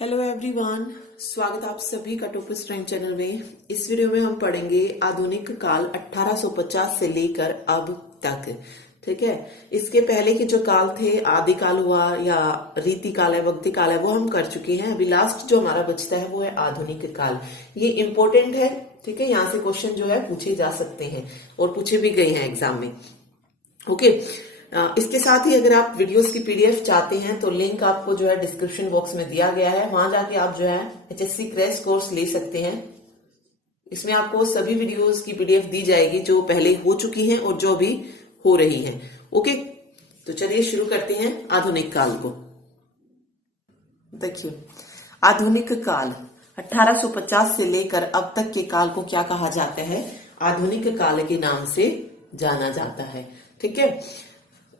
Hello everyone, स्वागत है आप सभी का टॉप स्ट्रेंथ चैनल में। इस वीडियो में हम पढ़ेंगे आधुनिक काल 1850 से लेकर अब तक। ठीक है, इसके पहले के जो काल थे, आदि काल हुआ या रीति काल है, वक्ति काल है, वो हम कर चुके हैं। अभी लास्ट जो हमारा बचता है वो है आधुनिक काल। ये इंपॉर्टेंट है। ठीक है, यहाँ से क्वेश्चन जो है पूछे जा सकते हैं और पूछे भी गए हैं एग्जाम में। ओके, इसके साथ ही अगर आप वीडियोस की पीडीएफ चाहते हैं तो लिंक आपको जो है डिस्क्रिप्शन बॉक्स में दिया गया है, वहां जाके आप जो है एचएससी क्रैश कोर्स ले सकते हैं। इसमें आपको सभी वीडियोस की पीडीएफ दी जाएगी जो पहले हो चुकी हैं और जो अभी हो रही हैं। ओके, तो चलिए शुरू करते हैं आधुनिक काल को। देखिए, आधुनिक काल 1850 से लेकर अब तक के काल को क्या कहा जाता है? आधुनिक काल के नाम से जाना जाता है। ठीक है,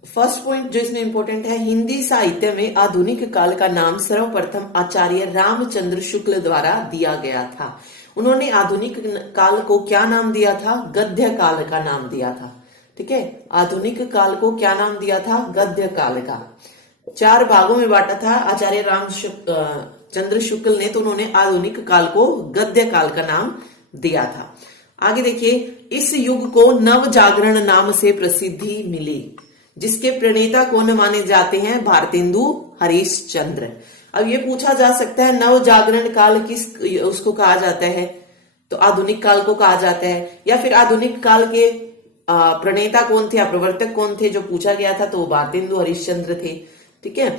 फर्स्ट पॉइंट जो इसमें इंपॉर्टेंट है, हिंदी साहित्य में आधुनिक काल का नाम सर्वप्रथम आचार्य रामचंद्र शुक्ल द्वारा दिया गया था। उन्होंने आधुनिक काल को क्या नाम दिया था? गद्य काल का नाम दिया था। ठीक है, आधुनिक काल को क्या नाम दिया था? गद्य काल का। 4 भागों में बांटा था आचार्य रामचंद्र शुक्ल ने, तो उन्होंने आधुनिक काल को गद्य काल का नाम दिया था। आगे देखिए, इस युग को नव जागरण नाम से प्रसिद्धि मिली, जिसके प्रणेता कौन माने जाते हैं? भारतेंदु हरिश्चंद्र। अब ये पूछा जा सकता है नव जागरण काल किस उसको कहा जाता है? तो आधुनिक काल को कहा जाता है, या फिर आधुनिक काल के प्रणेता कौन थे या प्रवर्तक कौन थे? जो पूछा गया था तो वो भारतेंदु हरिश्चंद्र थे। ठीक है,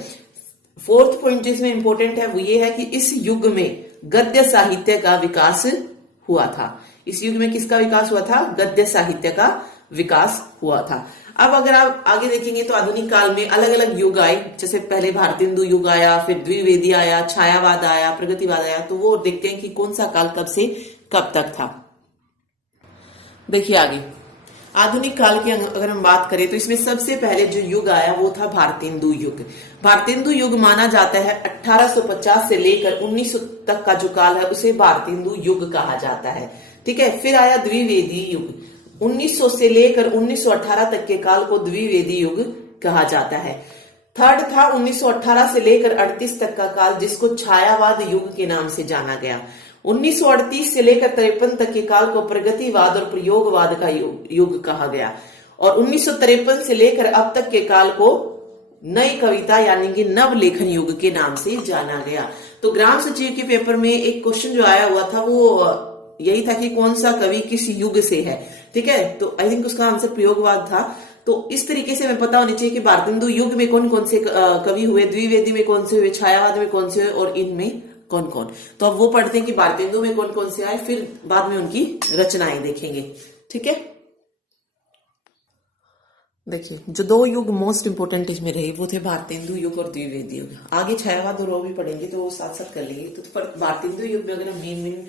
फोर्थ पॉइंट जिसमें इंपॉर्टेंट है वो ये है कि इस युग में गद्य साहित्य का विकास हुआ था। इस युग में किसका विकास हुआ था? गद्य साहित्य का विकास हुआ था। अब अगर आप आगे देखेंगे तो आधुनिक काल में अलग अलग युग आए, जैसे पहले भारतेंदु युग आया, फिर द्विवेदी आया, छायावाद आया, प्रगतिवाद आया। तो वो देखते हैं कि कौन सा काल कब से कब तक था। देखिए आगे, आधुनिक काल की अगर हम बात करें तो इसमें सबसे पहले जो युग आया वो था भारतेंदु युग। भारतेंदु युग माना जाता है 1850 से लेकर 1900 तक का जो काल है उसे भारतेंदु युग कहा जाता है। ठीक है, फिर आया द्विवेदी युग। 1900 से लेकर 1918 तक के काल को द्विवेदी युग कहा जाता है। थर्ड था 1918 से लेकर 38 तक का काल, जिसको छायावाद युग के नाम से जाना गया। 1938 से लेकर 53 तक के काल को प्रगतिवाद और प्रयोगवाद का युग कहा गया। और 1953 से लेकर अब तक के काल को नई कविता यानी कि नव लेखन युग के नाम से जाना गया। तो ग्राम सचिव के पेपर में एक क्वेश्चन जो आया हुआ था वो यही था कि कौन सा कवि किस युग से है। ठीक है, तो आई थिंक उसका आंसर प्रयोगवाद था। तो इस तरीके से हमें पता होनी चाहिए कि भारतेंदु युग में कौन कौन से कवि हुए, द्विवेदी में कौन से हुए, छायावाद में कौन से हुए और इनमें कौन कौन। तो अब वो पढ़ते हैं कि भारतेंदु में कौन कौन से आए, फिर बाद में उनकी रचनाएं देखेंगे। ठीक है, देखिए जो 2 युग मोस्ट इंपोर्टेंट इसमें रहे वो थे भारतेंदु युग और द्विवेदी युग। आगे छायावाद और वो भी पढ़ेंगे तो वो साथ साथ कर लेंगे। तो भारतेंदु युग में अगर हम मेन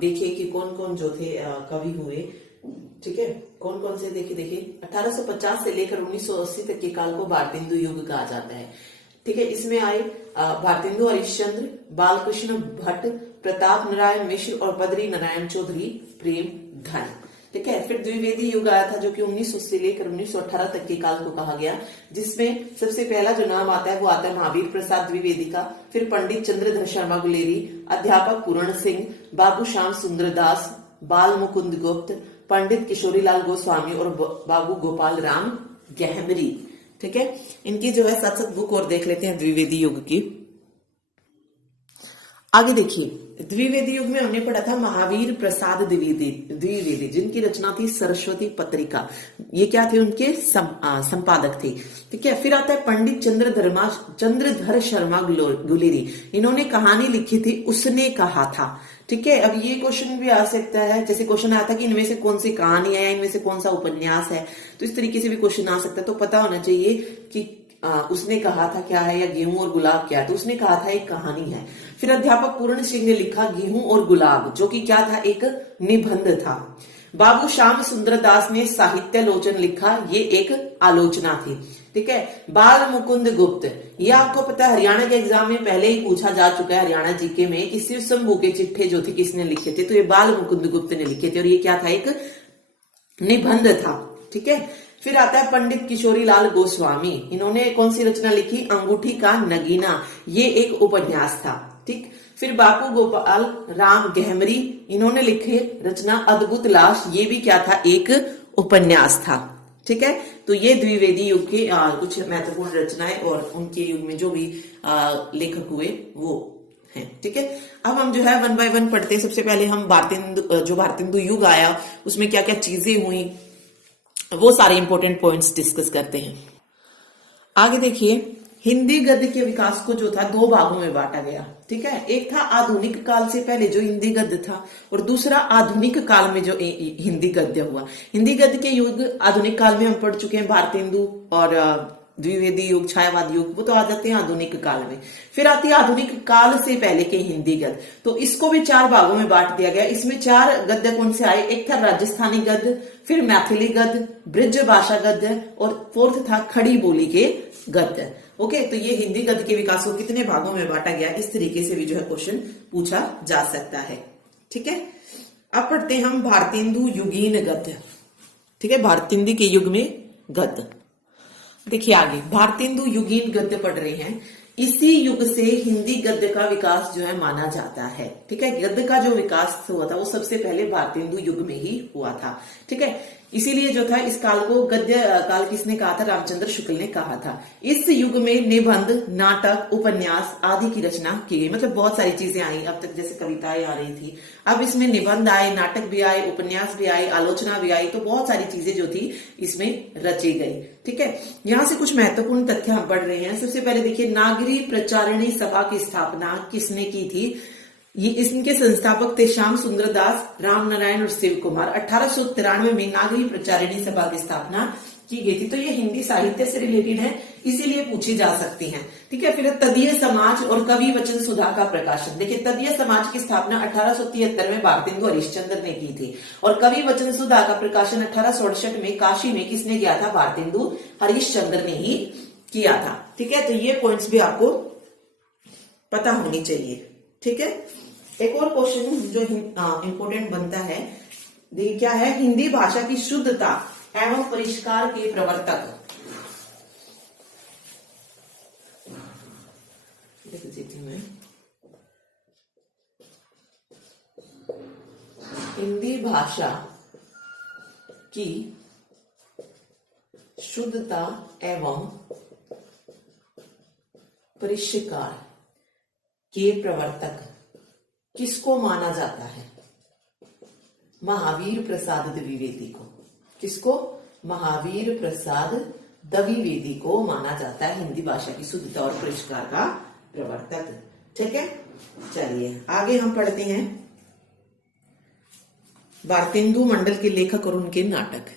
देखिए कि कौन कौन जो थे कवि हुए। ठीक है, कौन कौन से देखिए 1850 से लेकर 1980 तक के काल को भारतेंदु युग कहा जाता है। ठीक है, इसमें आए भारतेंदु हरिश्चंद्र, बालकृष्ण भट्ट, प्रताप नारायण मिश्र और बद्री नारायण चौधरी प्रेमधन। ठीक है, फिर द्विवेदी युग आया था जो कि 1900 से लेकर 1918 तक के काल को कहा गया, जिसमें सबसे पहला जो नाम आता है वो आता है महावीर प्रसाद द्विवेदी का। फिर पंडित चंद्रधर शर्मा गुलेरी, अध्यापक पूर्ण सिंह, बाबू श्याम सुंदर दास, बाल मुकुंद गुप्त, पंडित किशोरीलाल गोस्वामी और बाबू गोपाल राम गहमरी। ठीक है, इनकी जो है साथ साथ बुक और देख लेते हैं द्विवेदी युग की। आगे देखिए, द्विवेदी युग में हमने पढ़ा था महावीर प्रसाद द्विवेदी, जिनकी रचना थी सरस्वती पत्रिका। ये क्या थे? उनके संपादक थे। ठीक है, फिर आता है पंडित चंद्रधर शर्मा गुलेरी। इन्होंने कहानी लिखी थी उसने कहा था। ठीक है, अब ये क्वेश्चन भी आ सकता है, जैसे क्वेश्चन आया था कि इनमें से कौन सी कहानी है, इनमें से कौन सा उपन्यास है। तो इस तरीके से भी क्वेश्चन आ सकता है। तो पता होना चाहिए कि उसने कहा था क्या है या गेहूं और गुलाब क्या है। तो उसने कहा था एक कहानी है। फिर अध्यापक पूर्ण सिंह ने लिखा गेहूं और गुलाब, जो कि क्या था? एक निबंध था। बाबू श्याम सुंदर दास ने साहित्यालोचन लिखा, ये एक आलोचना थी। ठीक है, बाल मुकुंद गुप्त, ये आपको पता है हरियाणा के एग्जाम में पहले ही पूछा जा चुका है, हरियाणा जीके में, कि शिव शंभू के चिट्ठे जो थे किसने लिखे थे? तो ये बाल मुकुंद गुप्त ने लिखे थे और ये क्या था? एक निबंध था। ठीक है, फिर आता है पंडित किशोरीलाल गोस्वामी। इन्होंने कौन सी रचना लिखी? अंगूठी का नगीना, ये एक उपन्यास था। ठीक। फिर बापू गोपाल राम गहमरी, इन्होंने लिखे रचना अद्भुत लाश, ये भी क्या था, एक उपन्यास था। ठीक है, तो ये द्विवेदी युग के कुछ महत्वपूर्ण रचनाएं और उनके युग में जो भी लेखक हुए वो हैं। ठीक है, अब हम जो है वन बाय वन पढ़ते हैं। सबसे पहले हम भारतेंदु युग आया, उसमें क्या क्या चीजें हुई, वो सारे इंपॉर्टेंट पॉइंट्स डिस्कस करते हैं। आगे देखिए, हिंदी गद्य के विकास को जो था 2 भागों में बांटा गया। ठीक है, एक था आधुनिक काल से पहले जो हिंदी गद्य था, और दूसरा आधुनिक काल में जो हिंदी गद्य हुआ। हिंदी गद्य के युग आधुनिक काल में हम पढ़ चुके हैं, भारतेंदु और द्विवेदी युग, छायावादी युग, वो तो आ जाते हैं आधुनिक काल में। फिर आती है आधुनिक काल से पहले के हिंदी गद्य, तो इसको भी 4 भागों में बांट दिया गया। इसमें 4 गद्य कौन से आए, एक था राजस्थानी गद्य, फिर मैथिली गद्य, ब्रज भाषा गद्य, और 4th था खड़ी बोली के गद्य। ओके, तो ये हिंदी गद्य के विकास को कितने भागों में बांटा गया, इस तरीके से भी जो है क्वेश्चन पूछा जा सकता है। ठीक है, अब पढ़ते हैं हम भारतेंदु युगीन गद्य। ठीक है, भारतेंदु के युग में गद्य। देखिए आगे, भारतेंदु युगीन गद्य पढ़ रहे हैं। इसी युग से हिंदी गद्य का विकास जो है माना जाता है। ठीक है, गद्य का जो विकास हुआ था वो सबसे पहले भारतेंदु युग में ही हुआ था। ठीक है, इसीलिए जो था इस काल को गद्य काल किसने कहा था, रामचंद्र शुक्ल ने कहा था। इस युग में निबंध, नाटक, उपन्यास आदि की रचना की गई, मतलब बहुत सारी चीजें आई। अब तक जैसे कविताएं आ रही थी, अब इसमें निबंध आए, नाटक भी आए, उपन्यास भी आए, आलोचना भी आई, तो बहुत सारी चीजें जो थी इसमें रची गई। ठीक है, यहां से कुछ महत्वपूर्ण तथ्य हम पढ़ रहे हैं। सबसे पहले देखिए, नागरी प्रचारिणी सभा की स्थापना किसने की थी, ये इनके संस्थापक थे श्याम सुंदर दास, राम नारायण और शिव कुमार। 1893 में नागरी प्रचारिणी सभा की स्थापना की गई थी। तो ये हिंदी साहित्य से रिलेटेड है, इसीलिए पूछी जा सकती हैं। ठीक है, फिर तदीय समाज और कवि वचन सुधा का प्रकाशन। देखिए, तदीय समाज की स्थापना 1873 में भारतेंदु हरिश्चंद्र ने की थी, और कवि वचन सुधा का प्रकाशन 1867 में काशी में किसने किया था, भारतेंदु हरिश्चंद्र ने ही किया था। ठीक है, तो ये पॉइंट्स भी आपको पता होनी चाहिए। ठीक है, एक और क्वेश्चन जो इंपॉर्टेंट बनता है, क्या है, हिंदी भाषा की शुद्धता एवं परिष्कार के प्रवर्तक। मैं हिंदी भाषा की शुद्धता एवं परिष्कार के प्रवर्तक किसको माना जाता है, महावीर प्रसाद द्विवेदी को। किसको, महावीर प्रसाद द्विवेदी को माना जाता है हिंदी भाषा की शुद्धता और परिष्कार का प्रवर्तक। ठीक है, चलिए आगे हम पढ़ते हैं भारतेंदु मंडल के लेखक और उनके नाटक।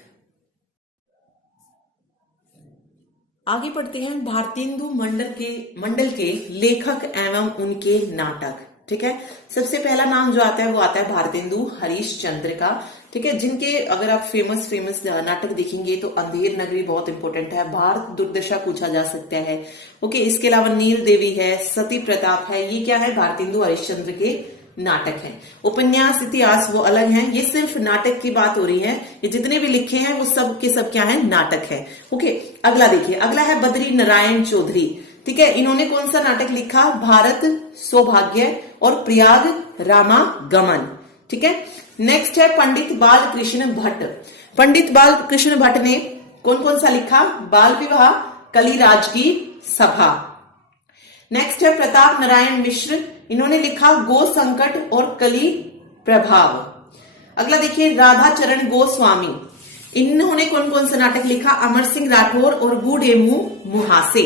आगे पढ़ते हैं भारतेंदु मंडल के लेखक एवं उनके नाटक। ठीक है, सबसे पहला नाम जो आता है वो आता है भारतेंदु हरिश्चंद्र का। ठीक है, जिनके अगर आप फेमस नाटक देखेंगे तो अंधेर नगरी बहुत इंपॉर्टेंट है, भारत दुर्दशा पूछा जा सकता है। ओके, इसके अलावा नील देवी है, सती प्रताप है, ये क्या है, भारतेंदु हरिश्चंद्र के नाटक हैं। उपन्यास इतिहास वो अलग हैं, ये सिर्फ नाटक की बात हो रही है। ये जितने भी लिखे हैं वो सब के सब क्या है, नाटक है। ओके, अगला देखिए, अगला है बद्री नारायण चौधरी। ठीक है, इन्होंने कौन सा नाटक लिखा, भारत सौभाग्य और प्रयाग रामागमन। ठीक है, नेक्स्ट है पंडित बालकृष्ण भट्ट। पंडित बालकृष्ण भट्ट ने कौन कौन सा लिखा, बाल विवाह, कलिराज की सभा। नेक्स्ट है प्रताप नारायण मिश्र, इन्होंने लिखा गो संकट और कली प्रभाव। अगला देखिए राधा चरण गोस्वामी, इन्होंने कौन कौन सा नाटक लिखा, अमर सिंह राठौर और बूढ़े मुंह मुहासे।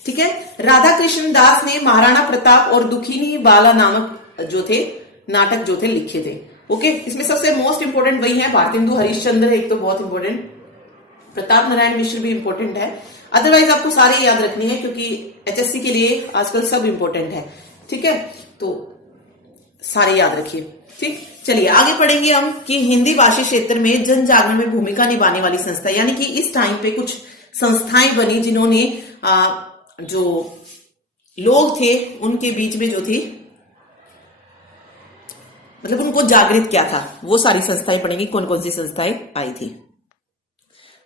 ठीक है, राधा कृष्ण दास ने महाराणा प्रताप और दुखिनी बाला नामक जो थे नाटक जो थे लिखे थे। ओके, इसमें सबसे मोस्ट इंपोर्टेंट वही है, भारतेंदु हरिश्चंद्र एक तो बहुत इंपोर्टेंट, प्रताप नारायण मिश्र भी इंपोर्टेंट है। अदरवाइज आपको सारे याद रखनी है क्योंकि एचएससी के लिए आजकल सब इंपोर्टेंट है। ठीक है, तो सारे याद रखिए। ठीक, चलिए आगे पढ़ेंगे हम कि हिंदी भाषी क्षेत्र में जन जागरण में भूमिका निभाने वाली संस्था, यानी कि इस टाइम पे कुछ संस्थाएं बनी जिन्होंने जो लोग थे उनके बीच में जो थी, मतलब उनको जागृत किया था, वो सारी संस्थाएं पढ़ेंगी, कौन कौन सी संस्थाएं आई थी।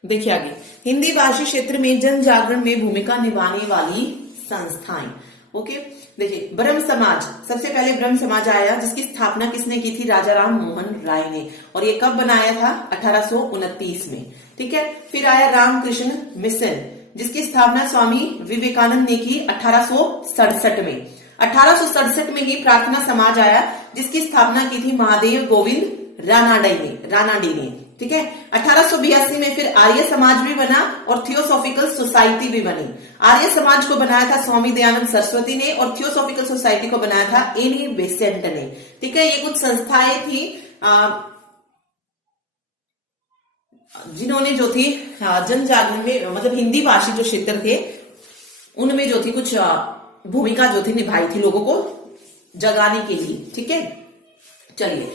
देखिए आगे, हिंदी भाषी क्षेत्र में जन जागरण में भूमिका निभाने वाली संस्थाएं। ओके, देखिए ब्रह्म समाज, सबसे पहले ब्रह्म समाज आया जिसकी स्थापना किसने की थी? राजा राम मोहन राय ने। और ये कब बनाया था? 1829 में। ठीक है, फिर आया रामकृष्ण मिशन जिसकी स्थापना स्वामी विवेकानंद ने की 1867 में। 1867 में ही प्रार्थना समाज आया जिसकी स्थापना की थी महादेव गोविंद रानाडे ने। ठीक है, 1882 में फिर आर्य समाज भी बना और थियोसॉफिकल सोसाइटी भी बनी। आर्य समाज को बनाया था स्वामी दयानंद सरस्वती ने और थियोसॉफिकल सोसाइटी को बनाया था एनी बेसेंट ने। ठीक है, ये कुछ संस्थाएं थी जिन्होंने जो थी जन जागरण में, मतलब हिंदी भाषी जो क्षेत्र थे उनमें जो थी कुछ भूमिका जो थी निभाई थी लोगों को जगाने के लिए। ठीक है, चलिए,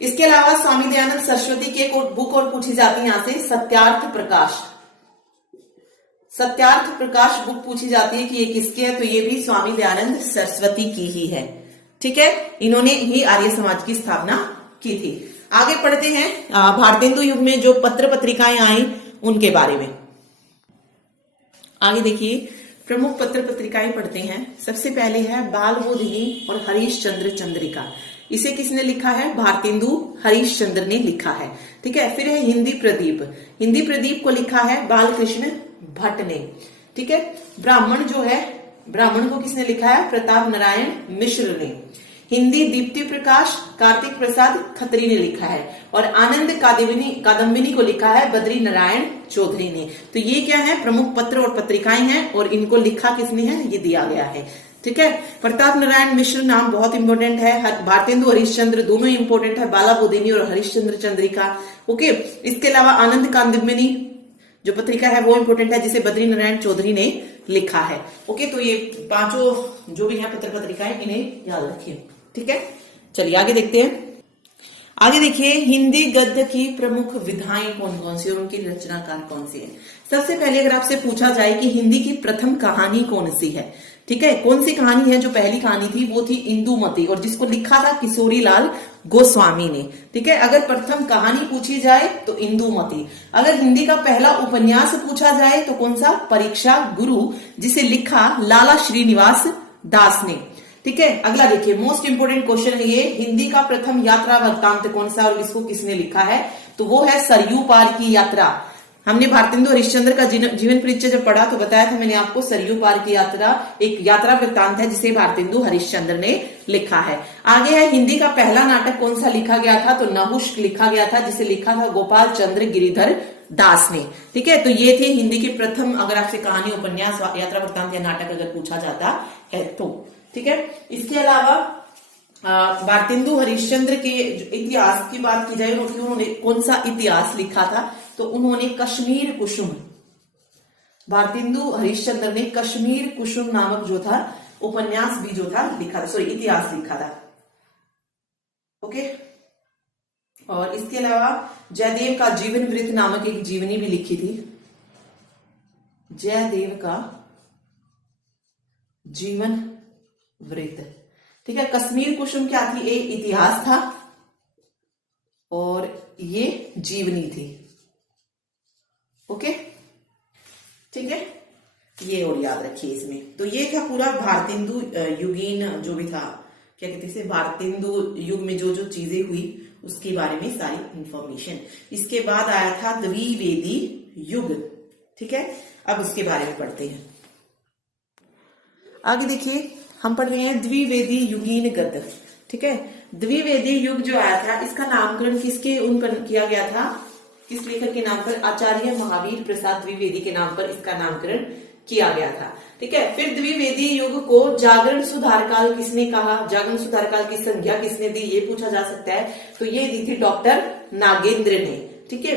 इसके अलावा स्वामी दयानंद सरस्वती की एक बुक और पूछी जाती है यहां से, सत्यार्थ प्रकाश। सत्यार्थ प्रकाश बुक पूछी जाती है कि ये किसकी है? तो ये भी स्वामी दयानंद सरस्वती की ही है। ठीक है, इन्होंने ही आर्य समाज की स्थापना की थी। आगे पढ़ते हैं भारतेंदु युग में जो पत्र पत्रिकाएं आई उनके बारे में। आगे देखिए, प्रमुख पत्र पत्रिकाएं पढ़ते हैं। सबसे पहले है बालबोधिनी और हरीश चंद्र चंद्रिका। इसे किसने लिखा है? भारतेंदु हरीश चंद्र ने लिखा है। ठीक है, फिर है हिंदी प्रदीप। हिंदी प्रदीप को लिखा है बालकृष्ण भट्ट ने। ठीक है, ब्राह्मण जो है, ब्राह्मण को किसने लिखा है? प्रताप नारायण मिश्र ने। हिंदी दीप्ति प्रकाश कार्तिक प्रसाद खत्री ने लिखा है और आनंद कादम्बिनी को लिखा है बद्री नारायण चौधरी ने। तो ये क्या है? प्रमुख पत्र और पत्रिकाएं हैं और इनको लिखा किसने है? ये दिया गया है। ठीक है, प्रताप नारायण मिश्र नाम बहुत इंपॉर्टेंट है। भारतेंदु हरिश्चंद्र दोनों इंपॉर्टेंट है, बालाबोधिनी और हरिश्चंद्र चंद्रिका। ओके, इसके अलावा आनंद कादम्बिनी जो पत्रिका है वो इंपॉर्टेंट है जिसे बद्री नारायण चौधरी ने लिखा है। ओके, तो ये पांचों जो भी है पत्र पत्रिकाएं, इन्हें याद रखिए। ठीक है, चलिए आगे देखते हैं। आगे देखिए, हिंदी गद्य की प्रमुख विधाएं कौन कौन सी और उनकी रचनाकार कौन सी है? सबसे पहले अगर आपसे पूछा जाए कि हिंदी की प्रथम कहानी कौन सी है, ठीक है, कौन सी कहानी है? जो पहली कहानी थी वो थी इंदुमती और जिसको लिखा था किशोरी लाल गोस्वामी ने। ठीक है, अगर प्रथम कहानी पूछी जाए तो इंदुमती। अगर हिंदी का पहला उपन्यास पूछा जाए तो कौन सा? परीक्षा गुरु, जिसे लिखा लाला श्रीनिवास दास ने। ठीक है, अगला देखिए, मोस्ट इंपोर्टेंट क्वेश्चन है ये, हिंदी का प्रथम यात्रा वृत्तांत कौन सा और इसको किसने लिखा है? तो वो है सरयू पार की यात्रा। हमने भारतेंदु हरिश्चंद्र का जीवन परिचय जब पढ़ा तो बताया था मैंने आपको, सरयू पार की यात्रा एक यात्रा वृत्तांत है जिसे भारतेंदु हरिश्चंद्र ने लिखा है। आगे है, हिंदी का पहला नाटक कौन सा लिखा गया था? तो नहुष लिखा गया था जिसे लिखा था गोपाल चंद्र गिरिधर दास ने। ठीक है, तो ये थी हिंदी की प्रथम, अगर आपसे कहानी, उपन्यास, यात्रा वृत्तांत या नाटक अगर पूछा जाता है तो। ठीक है, इसके अलावा भारतेंदु हरिश्चंद्र के इतिहास की बात की जाए, उन्होंने कौन सा इतिहास लिखा था? तो उन्होंने कश्मीर कुसुम, भारतेंदु हरिश्चंद्र ने कश्मीर कुसुम नामक जो था उपन्यास भी जो था लिखा था, सॉरी इतिहास लिखा था। ओके, और इसके अलावा जयदेव का जीवन वृत्त नामक एक जीवनी भी लिखी थी। जयदेव का जीवन वृत्त। ठीक है, कश्मीर कुसुम क्या थी? एक इतिहास था और ये जीवनी थी। ओके, ठीक है, ये और याद रखिए इसमें। तो ये था पूरा भारतेंदु युगीन जो भी था, क्या कहते हैं, भारतेंदु युग में जो जो चीजें हुई उसके बारे में सारी इंफॉर्मेशन। इसके बाद आया था द्विवेदी युग। ठीक है, अब उसके बारे में पढ़ते हैं। आगे देखिए, हम पढ़ रहे हैं द्विवेदी युगीन गद्य। ठीक है, द्विवेदी युग जो आया था इसका नामकरण किसके उन पर किया गया था? किस लेखक के नाम पर? आचार्य महावीर प्रसाद द्विवेदी के नाम पर इसका नामकरण किया गया था। ठीक है, फिर द्विवेदी युग को जागरण सुधार काल किसने कहा? जागरण सुधार काल की संज्ञा किसने दी? ये पूछा जा सकता है। तो ये दी थी डॉक्टर नागेंद्र ने। ठीक है,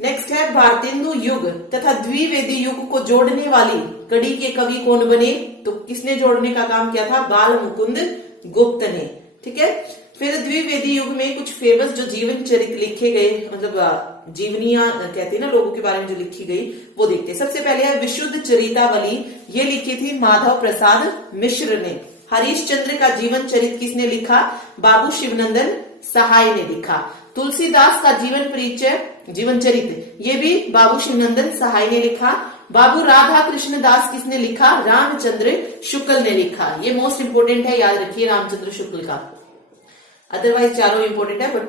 नेक्स्ट है भारतेंदु युग तथा द्विवेदी युग को जोड़ने वाली कड़ी के कवि कौन बने? तो किसने जोड़ने का काम किया था? बाल मुकुंद गुप्त ने। ठीक है, फिर द्विवेदी युग में कुछ फेमस जो जीवन चरित्र लिखे गए, मतलब जीवनियां कहते हैं ना लोगों के बारे में जो लिखी गई, वो देखते हैं। सबसे पहले है विशुद्ध चरितावली, ये लिखी थी माधव प्रसाद मिश्र ने। हरिश्चंद्र का जीवन चरित्र किसने लिखा? बाबू शिवनंदन सहाय ने लिखा। तुलसीदास का जीवन परिचय, जीवन चरित्र, ये भी बाबू शिवनंदन सहाय ने लिखा। बाबू राधा कृष्ण दास किसने लिखा? रामचंद्र शुक्ल ने लिखा। ये मोस्ट इंपोर्टेंट है, याद रखिए रामचंद्र शुक्ल का। अदरवाइज चारों इंपोर्टेंट है, बट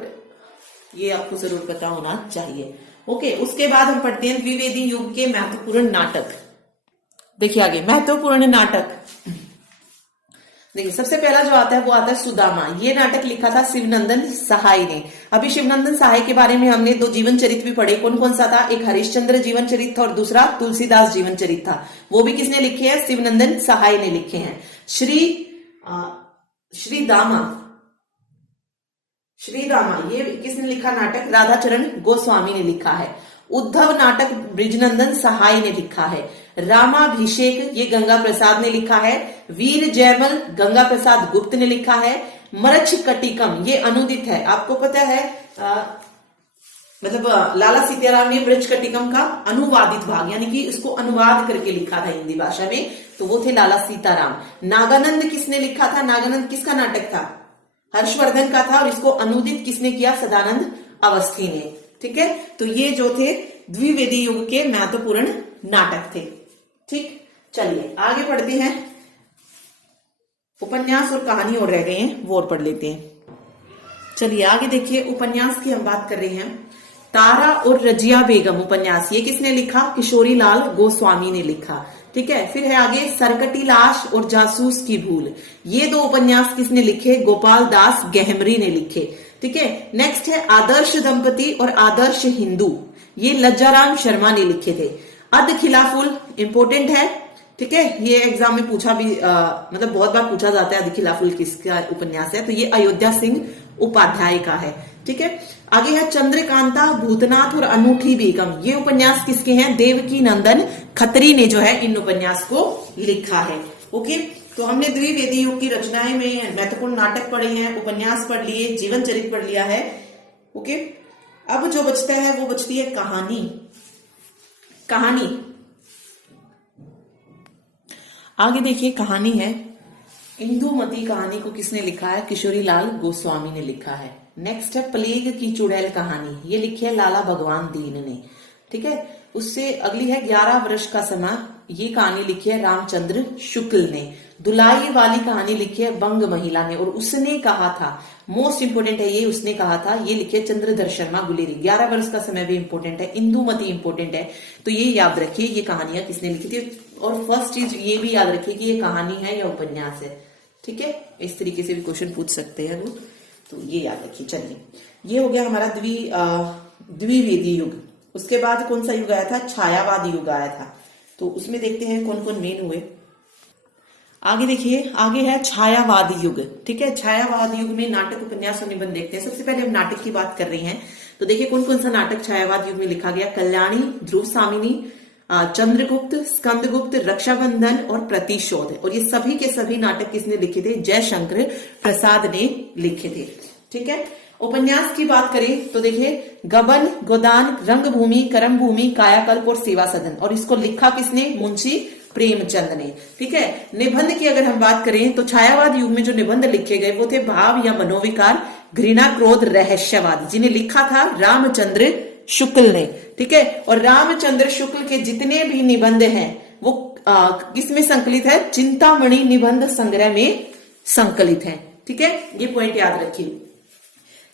ये आपको जरूर पता होना चाहिए। ओके, उसके बाद हम पढ़ते हैं द्विवेदी युग के महत्वपूर्ण नाटक। देखिए आगे महत्वपूर्ण नाटक, देखिए सबसे पहला जो आता है वो आता है सुदामा। ये नाटक लिखा था शिवनंदन सहाय ने। अभी शिवनंदन सहाय के बारे में हमने 2 जीवन चरित्र भी पढ़े। कौन कौन सा था? एक हरिश्चंद्र जीवन चरित्र था और दूसरा तुलसीदास जीवन चरित्र था। वो भी किसने लिखे हैं? शिवनंदन सहाय ने लिखे हैं। श्रीदामा ये किसने लिखा नाटक? राधाचरण गोस्वामी ने लिखा है। उद्धव नाटक ब्रिजनंदन सहाय ने लिखा है। रामाभिषेक ये गंगा प्रसाद ने लिखा है। वीर जयमल गंगा प्रसाद गुप्त ने लिखा है। मरछ कटिकम ये अनुदित है। आपको पता है मतलब लाला सीताराम ने मृच कटिकम का अनुवादित भाग यानी कि इसको अनुवाद करके लिखा था हिंदी भाषा में, तो वो थे लाला सीताराम। नागानंद किसने लिखा था? नागानंद किसका नाटक था? हर्षवर्धन का था। और इसको अनुदित किसने किया? सदानंद अवस्थी ने। ठीक है, तो ये जो थे द्विवेदी युग के महत्वपूर्ण नाटक थे। ठीक, चलिए आगे पढ़ते हैं। उपन्यास और कहानी और रह गए हैं, वो और पढ़ लेते हैं। चलिए आगे देखिए, उपन्यास की हम बात कर रहे हैं। तारा और रजिया बेगम उपन्यास, ये किसने लिखा? किशोरी लाल गोस्वामी ने लिखा। ठीक है, फिर है आगे सरकटी लाश और जासूस की भूल। ये 2 उपन्यास किसने लिखे? गोपाल दास गहमरी ने लिखे। ठीक है, नेक्स्ट है आदर्श दंपति और आदर्श हिंदू, ये लज्जाराम शर्मा ने लिखे थे। अध खिलाफुल इंपोर्टेंट है। ठीक है, ये एग्जाम में पूछा भी मतलब बहुत बार पूछा जाता है अध खिलाफुल किसका उपन्यास है, तो ये अयोध्या सिंह उपाध्याय का है। ठीक है, आगे है चंद्रकांता भूतनाथ और अनूठी बेगम, ये उपन्यास किसके हैं? देवकी नंदन खत्री ने जो है इन उपन्यास को लिखा है। ओके, तो हमने द्विवेदी युग की रचनाएं में महत्वपूर्ण नाटक पढ़े हैं, उपन्यास पढ़ लिए, जीवन चरित्र पढ़ लिया है। ओके, अब जो बचता है वो बचती है कहानी। आगे देखिए, कहानी है इंदुमती। कहानी को किसने लिखा है? किशोरी लाल गोस्वामी ने लिखा है। नेक्स्ट है प्लेग की चुड़ैल कहानी, ये लिखी है लाला भगवान दीन ने। ठीक है, उससे अगली है 11 वर्ष का समय, ये कहानी लिखी है रामचंद्र शुक्ल ने। दुलाई वाली कहानी लिखी है बंग महिला ने। और उसने कहा था, मोस्ट इंपोर्टेंट है ये, उसने कहा था, ये लिखे चंद्रधर शर्मा गुलेरी। 11 वर्ष का समय भी इंपोर्टेंट है, इंदुमती इंपोर्टेंट है, तो ये याद रखिए ये कहानियां किसने लिखी थी। और फर्स्ट चीज ये भी याद रखिए कि ये कहानी है या उपन्यास है। ठीक है, इस तरीके से भी क्वेश्चन पूछ सकते हैं वो, तो ये याद रखिए। चलिए, ये हो गया हमारा द्विवेदी युग। उसके बाद कौन सा युग आया था? छायावाद युग आया था। तो उसमें देखते हैं कौन कौन मेन हुए। आगे देखिए, आगे है छायावाद युग। ठीक है, छायावाद युग में नाटक उपन्यास और निबंध देखते हैं। सबसे पहले हम नाटक की बात कर रहे हैं, तो देखिए कौन कौन सा नाटक छायावाद युग में लिखा गया। कल्याणी, ध्रुव सामिनी, चंद्रगुप्त, स्कंदगुप्त, रक्षाबंधन और प्रतिशोध। और ये सभी के सभी नाटक किसने लिखे थे? जयशंकर प्रसाद ने लिखे थे। ठीक है, उपन्यास की बात करें तो देखिए गबन, गोदान, रंगभूमि, कर्मभूमि, कायाकल्प और सेवा सदन। और इसको लिखा किसने? मुंशी प्रेमचंद ने। ठीक है, निबंध की अगर हम बात करें तो छायावाद युग में जो निबंध लिखे गए वो थे भाव या मनोविकार, घृणा, क्रोध, रहस्यवाद, जिन्हें लिखा था रामचंद्र शुक्ल ने। ठीक है, और रामचंद्र शुक्ल के जितने भी निबंध हैं वो किसमें संकलित है? चिंतामणि निबंध संग्रह में संकलित है। ठीक है, ये पॉइंट याद रखिए।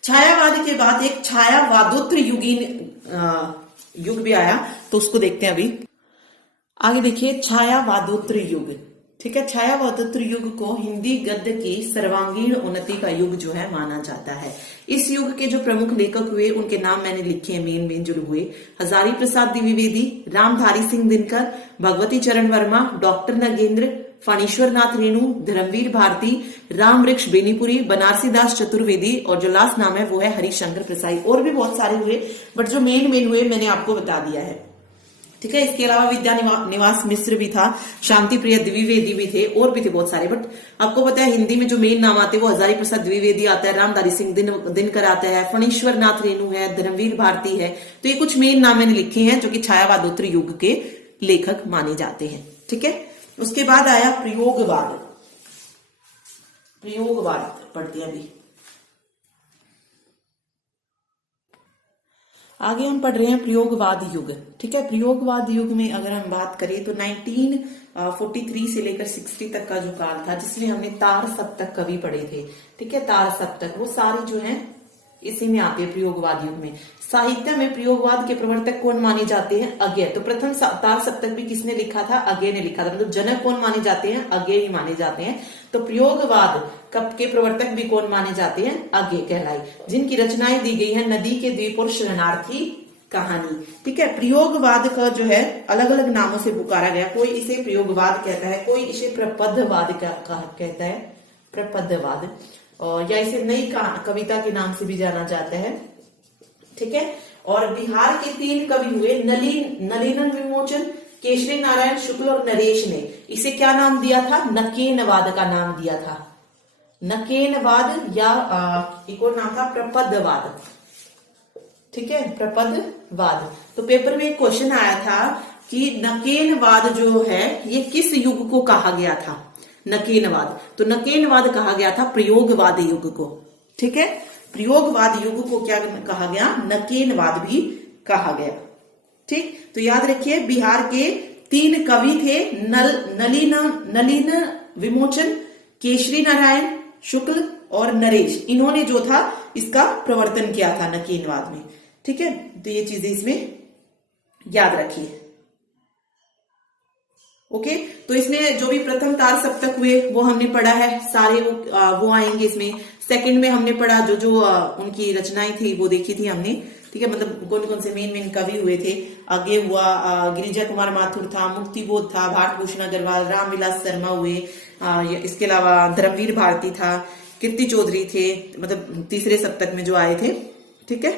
छायावाद के बाद एक छायावादोत्तर युग भी आया, तो उसको देखते हैं अभी। आगे देखिए छायावादोत्तर युग। ठीक है, छायावादोत्तर युग को हिंदी गद्य की सर्वांगीण उन्नति का युग जो है माना जाता है। इस युग के जो प्रमुख लेखक हुए उनके नाम मैंने लिखे हैं, मेन जो हुए, हजारी प्रसाद द्विवेदी, रामधारी सिंह दिनकर, भगवती चरण वर्मा, डॉक्टर नगेंद्र, फणीश्वर नाथ रेणु, धर्मवीर भारती, राम वृक्ष बेनीपुरी, बनारसी दास चतुर्वेदी, और जो लास्ट नाम है वो है हरिशंकर प्रसाई। और भी बहुत सारे हुए, बट जो मेन हुए मैंने आपको बता दिया है। ठीक है, इसके अलावा विद्या निवास मिश्र भी था, शांति प्रिय द्विवेदी भी थे, और भी थे बहुत सारे। बट आपको पता है हिंदी में जो मेन नाम आते हैं वो हजारी प्रसाद द्विवेदी आता है, रामधारी सिंह दिनकर आता है, फणीश्वर नाथ रेणु है, धर्मवीर भारती है। तो ये कुछ मेन नाम मैंने लिखे हैं जो कि छायावादोत्तर युग के लेखक माने जाते हैं। ठीक है, उसके बाद आया प्रयोगवाद। प्रयोगवाद पढ़ते हैं अभी। आगे हम पढ़ रहे हैं प्रयोगवाद युग। ठीक है, प्रयोगवाद युग में अगर हम बात करें तो 1943 से लेकर 60 तक का जो काल था, जिसमें हमने तार सप्तक कवि पढ़े थे। ठीक है, तार सप्तक वो सारे जो हैं इसी में आते हैं प्रयोगवाद युग में। साहित्य में प्रयोगवाद के प्रवर्तक कौन माने जाते हैं? अज्ञेय। तो प्रथम तार सप्तक भी किसने लिखा था? अज्ञेय ने लिखा था। मतलब जनक कौन माने जाते हैं? अज्ञेय ही माने जाते हैं। तो प्रयोगवाद के प्रवर्तक भी कौन माने जाते हैं? अज्ञेय कहलाई, जिनकी रचनाएं दी गई है नदी के द्वीप और शरणार्थी कहानी। ठीक है, प्रयोगवाद का जो है अलग अलग नामों से पुकारा गया। कोई इसे प्रयोगवाद कहता है, कोई इसे प्रपद्धवाद कहता है, प्रपद्धवाद, और या इसे नई कविता के नाम से भी जाना जाता है। ठीक है, और बिहार के 3 कवि हुए नलिन विमोचन, केशरी नारायण शुक्ल और नरेश ने इसे क्या नाम दिया था? नकेनवाद का नाम दिया था। नकेनवाद या एक और नाम था प्रपद्धवाद। ठीक है, प्रपद्धवाद। तो पेपर में एक क्वेश्चन आया था कि नकेनवाद जो है ये किस युग को कहा गया था? नकेनवाद। तो नकेनवाद कहा गया था प्रयोगवाद युग को। ठीक है, प्रयोगवाद युग को क्या कहा गया? नकेनवाद भी कहा गया। ठीक, तो याद रखिए बिहार के 3 कवि थे, नलिन विमोचन, केशरी नारायण शुक्ल और नरेश। इन्होंने जो था इसका प्रवर्तन किया था नकेनवाद में। ठीक है, तो ये चीजें इसमें याद रखिए। ओके, तो इसमें जो भी प्रथम तार सप्तक हुए वो हमने पढ़ा है, सारे वो आएंगे इसमें। सेकंड में हमने पढ़ा जो उनकी रचनाएं थी वो देखी थी हमने। ठीक है, मतलब कौन कौन से मेन कवि हुए थे। आगे हुआ गिरिजा कुमार माथुर था, मुक्तिबोध था, भारत भूषण अग्रवाल, रामविलास शर्मा हुए, इसके अलावा धर्मवीर भारती था, कीर्ति चौधरी थे, मतलब तीसरे सप्तक में जो आए थे। ठीक है,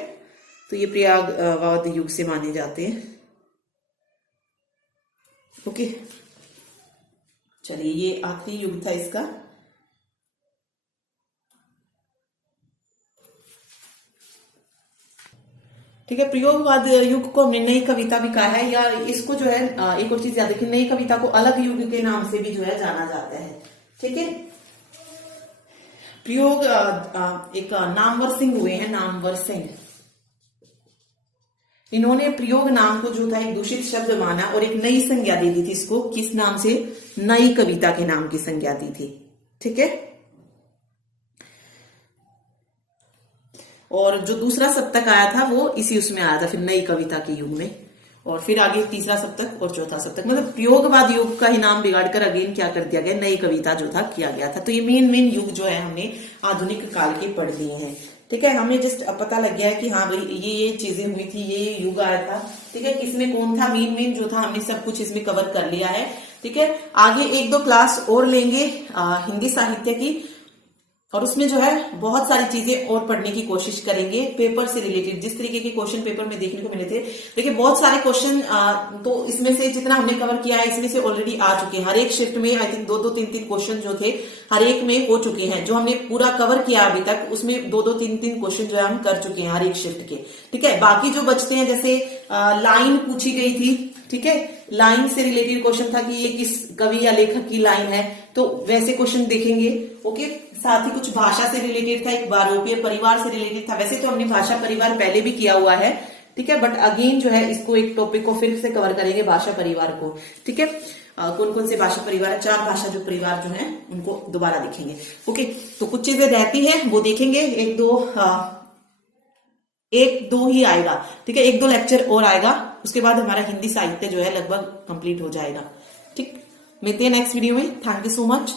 तो ये प्रयागवाद युग से माने जाते हैं। ओके, चलिए ये आखिरी युग था इसका। ठीक है, प्रयोगवाद युग को हमने नई कविता भी कहा है, या इसको जो है एक और चीज याद रखिए, नई कविता को अलग युग के नाम से भी जो है जाना जाता है। ठीक है, प्रयोग एक नामवर सिंह हुए हैं, नामवर सिंह। इन्होंने प्रयोग नाम को जो था एक दूषित शब्द माना और एक नई संज्ञा दे दी थी इसको। किस नाम से? नई कविता के नाम की संज्ञा दी थी। ठीक है, और जो दूसरा सप्तक आया था वो इसी उसमें आया था, फिर नई कविता के युग में। और फिर आगे तीसरा सप्तक और चौथा सप्तक, मतलब प्रयोगवाद युग का ही नाम बिगाड़कर अगेन क्या कर दिया गया? नई कविता जो था किया गया था। तो ये मेन युग जो है हमने आधुनिक काल के पढ़ लिए हैं। ठीक है, हमें जस्ट पता लग गया है कि हाँ भाई ये चीजें हुई थी, ये युग आया था। ठीक है, किसमें कौन था, मेन जो था हमने सब कुछ इसमें कवर कर लिया है। ठीक है, आगे 1-2 क्लास और लेंगे हिंदी साहित्य की, और उसमें जो है बहुत सारी चीजें और पढ़ने की कोशिश करेंगे पेपर से रिलेटेड। जिस तरीके के क्वेश्चन पेपर में देखने को मिले थे, देखिए बहुत सारे क्वेश्चन तो इसमें से जितना हमने कवर किया है इसमें से ऑलरेडी आ चुके हैं। हर एक शिफ्ट में आई थिंक 2-2, 3-3 क्वेश्चन जो थे हर एक में हो चुके हैं। जो हमने पूरा कवर किया अभी तक उसमें 2-2, 3-3 क्वेश्चन जो है हम कर चुके हैं हर एक शिफ्ट के। ठीक है, बाकी जो बचते हैं, जैसे लाइन पूछी गई थी। ठीक है, लाइन से रिलेटेड क्वेश्चन था कि ये किस कवि या लेखक की लाइन है, तो वैसे क्वेश्चन देखेंगे। ओके, साथ ही कुछ भाषा से रिलेटेड था, एक बारोपीय परिवार से रिलेटेड था। वैसे तो हमने भाषा परिवार पहले भी किया हुआ है। ठीक है, बट अगेन जो है इसको एक टॉपिक को फिर से कवर करेंगे, भाषा परिवार को। ठीक है, कौन कौन से भाषा परिवार है, 4 भाषा जो परिवार जो है उनको दोबारा देखेंगे। ओके, तो कुछ चीजें रहती है वो देखेंगे, 1-2 ही आएगा। ठीक है, 1-2 लेक्चर और आएगा, उसके बाद हमारा हिंदी साहित्य जो है लगभग कंप्लीट हो जाएगा। ठीक, मिलते हैं नेक्स्ट वीडियो में। Thank you so much.